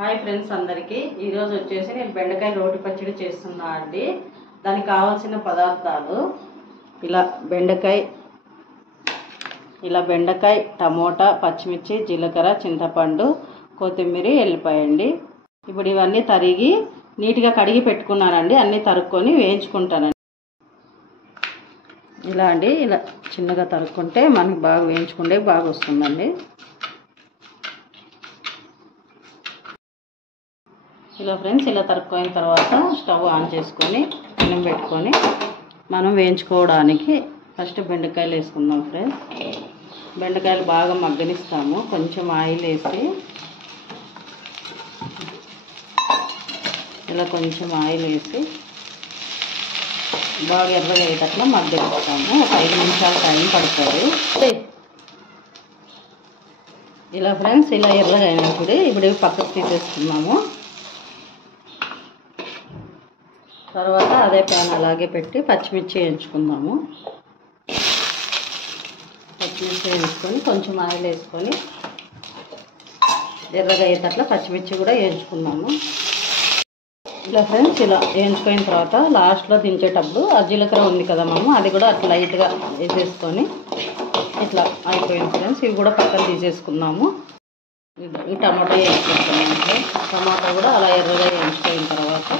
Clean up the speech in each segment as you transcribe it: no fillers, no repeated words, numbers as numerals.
Hi friends అందరికీ ఈరోజు వచ్చేసి నేను బెండకాయ రోటి పచ్చడి చేస్తున్నా అండి. దానికి కావాల్సిన పదార్థాలు బెండకాయ టమోటా పచ్చిమిర్చి జీలకర్ర చింతపండు కొత్తిమీర ఎల్లిపాయ అండి. ఇప్పుడు ఇవన్నీ తరిగి నీట్గా కడిగి పెట్టుకున్నానండి. అన్నీ తరుక్కొని వేయించుకుంటానండి. ఇలా చిన్నగా తరుక్కుంటే మనకి బాగా వేయించుకుంటే బాగా వస్తుందండి. ఇలా ఫ్రెండ్స్ ఇలా తరుక్కున్న తర్వాత స్టవ్ ఆన్ చేసుకొని పెనం పెట్టుకొని మనం వేయించుకోవడానికి ఫస్ట్ బెండకాయలు వేసుకుందాం ఫ్రెండ్స్. బెండకాయలు బాగా మగ్గనిస్తాము. కొంచెం ఆయిల్ వేసి ఇలా కొంచెం ఆయిల్ వేసి బాగా ఎర్రగా అయ్యేటట్లు మగ్గనిస్తాము. ఒక 5 నిమిషాలు టైం పడుతుంది. ఇలా ఫ్రెండ్స్ ఇలా ఎర్రగా అయినప్పుడు ఇప్పుడు పక్కకు తీసేసుకున్నాము. తర్వాత అదే ప్యాన్ అలాగే పెట్టి పచ్చిమిర్చి వేయించుకుందాము. పచ్చిమిర్చి వేయించుకొని కొంచెం ఆయిల్ వేసుకొని ఎర్రగా అయ్యేటట్ల పచ్చిమిర్చి కూడా వేయించుకున్నాము. ఇలా ఫ్రెండ్స్ ఇలా వేయించుకున్న తర్వాత లాస్ట్లో దించేటప్పుడు ఆ జీలకర్ర ఉంది కదా మనము అది కూడా అట్లా లైట్గా వేసేసుకొని ఇట్లా అయిపోయింది ఫ్రెండ్స్. ఇవి కూడా పక్కన తీసేసుకున్నాము. ఈ టమాటా వేయించుకుంటున్నాము. టమాటా కూడా అలా ఎర్రగా వేయించుకున్న తర్వాత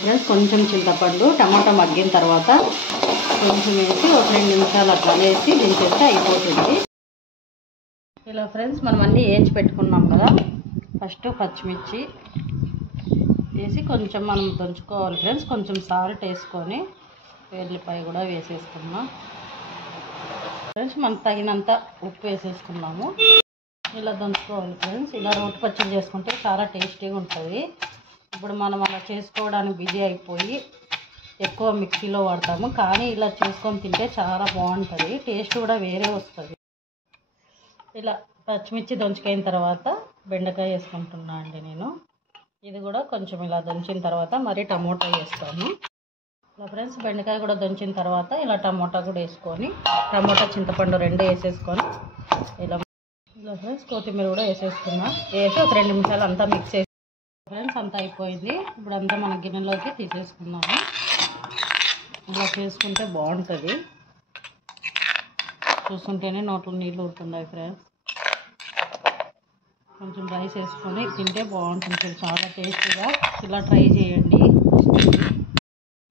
ఫ్రెండ్స్ కొంచెం చింతపండు టమాటా మగ్గిన తర్వాత కొంచెం వేసి ఒక 2 నిమిషాలు అట్లా వేసి దించేస్తే అయిపోతుంది. ఇలా ఫ్రెండ్స్ మనం అన్నీ వేయించి పెట్టుకున్నాం కదా. ఫస్ట్ పచ్చిమిర్చి వేసి కొంచెం మనం దంచుకోవాలి ఫ్రెండ్స్. కొంచెం సాల్ట్ వేసుకొని వెల్లిపాయ కూడా వేసేసుకున్నాం ఫ్రెండ్స్. మనకు తగినంత ఉప్పు వేసేసుకున్నాము. ఇలా దంచుకోవాలి ఫ్రెండ్స్. ఇలా రోటి పచ్చడి చేసుకుంటే చాలా టేస్టీగా ఉంటుంది. ఇప్పుడు మనం అలా చేసుకోవడానికి బిజీ అయిపోయి ఎక్కువ మిక్సీలో వాడతాము, కానీ ఇలా చేసుకొని తింటే చాలా బాగుంటుంది. టేస్ట్ కూడా వేరే వస్తుంది. ఇలా పచ్చిమిర్చి దంచుకైన తర్వాత బెండకాయ వేసుకుంటున్నా అండి నేను. ఇది కూడా కొంచెం ఇలా దంచిన తర్వాత మరి టమోటా వేస్తాను. ఇలా ఫ్రెండ్స్ బెండకాయ కూడా దంచిన తర్వాత ఇలా టమోటా కూడా వేసుకొని టమోటా చింతపండు 2 వేసేసుకొని ఇలా ఫ్రెండ్స్ కొత్తిమీర కూడా వేసేసుకున్నా. వేసి ఒక 2 నిమిషాలు అంతా మిక్స్ చేసి ఫ్రెండ్స్ అంతా అయిపోయింది. ఇప్పుడు అంతా మన గిన్నెలోకి తీసేసుకున్నాము. ఇలా చేసుకుంటే బాగుంటుంది. చూస్తుంటేనే నోట్లో నీళ్ళు ఊరుతున్నాయి ఫ్రెండ్స్. కొంచెం రైస్ వేసుకొని తింటే బాగుంటుంది, చాలా టేస్టీగా. ఇలా ట్రై చేయండి.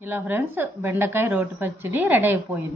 ఇలా ఫ్రెండ్స్ బెండకాయ రోటి పచ్చడి రెడీ అయిపోయింది.